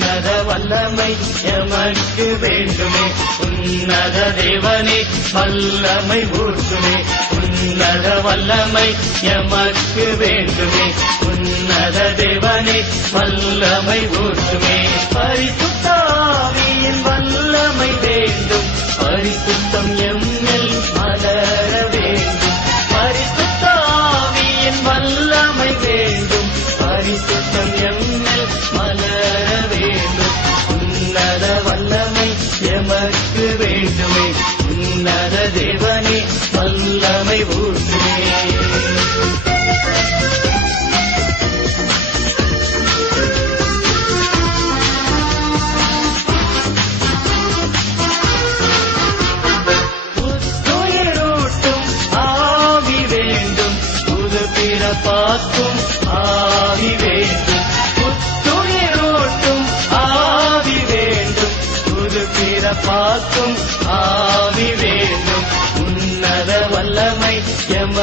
உன்னத வல்லமை எமக்கு வேண்டுமே. உன்னத தேவனே வல்லமை ஊற்றுமே. உன்னத வல்லமை எமக்கு வேண்டுமே. உன்னத தேவனே வல்லமை ஊற்றுமே. பரிசு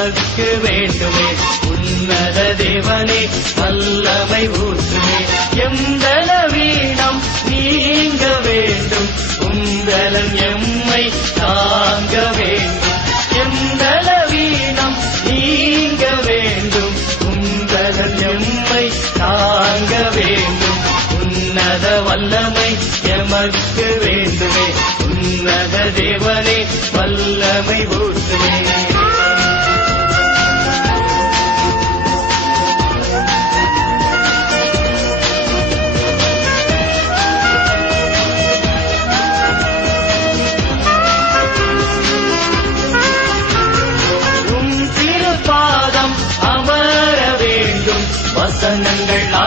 எமக்கு வேண்டுமே. உன்னத தேவனே வல்லமை ஊற்றுமே. எந்தள வீணம் நீங்க வேண்டும். உந்தலன் எம்மை தாங்க வேண்டும். எந்தள வீணம் நீங்க வேண்டும். உந்தலன் எம்மை தாங்க வேண்டும். உன்னத வல்லமை எமக்கு வேண்டுமே. உன்னத தேவனே வல்லமை ஊற்றுமே.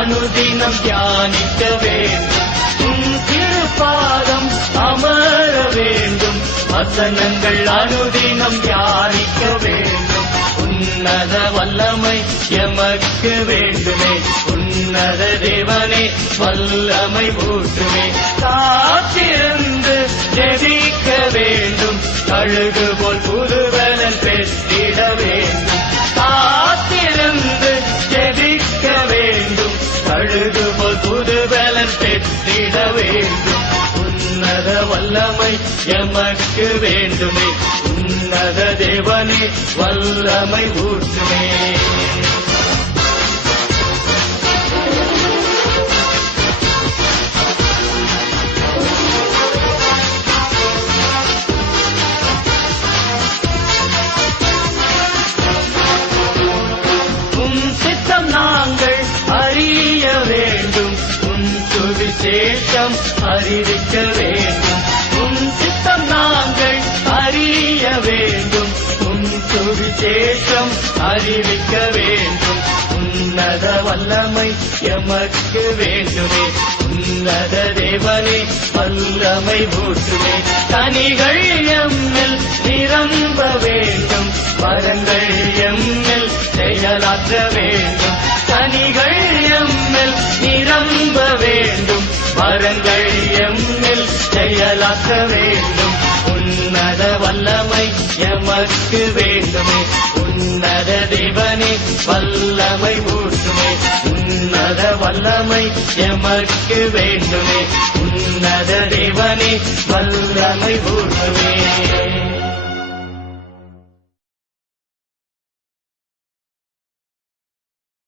அனுதினம் தியானிக்க வேண்டும். உம் திருப்பாதம் அமர வேண்டும். வசனங்கள் அனுதினம் தியானிக்க வேண்டும். உன்னத வல்லமை எமக்கு வேண்டுமே. உன்னத தேவனே வல்லமை ஊற்றுமே. காத்திருந்து ஜெபிக்க வேண்டும். கழுகு போல் புதுவலன் பெற்றிட வேண்டும். காத்திருந்து ஜெபிக்க வேண்டும். கழுகு போல் பெற்றிட வேண்டும். உன்னத வல்லமை எமக்கு வேண்டுமே. உன்னத தேவனே வல்லமை ஊற்றுமே. விசேஷம் அறிவிக்க வேண்டும். உன் சித்தம் நாங்கள் அறிய வேண்டும். உன் சுவிசேஷம் அறிவிக்க வேண்டும். உன்னத வல்லமை எமக்கு வேண்டுமே. உன்னத தேவனே வல்லமை ஊற்றுமே தனிகள் எம்மில் நிரம்ப வேண்டும். வரங்கள் எம்மில் செயலாற்ற செயலாக்க வேண்டும். உன்னத வல்லமை எமக்கு வேண்டுமே. உன்னத தேவனே வல்லமை ஊட்டுமே. உன்னத வல்லமை எமக்கு வேண்டுமே. உன்னத தேவனே வல்லமை ஊட்டுமே.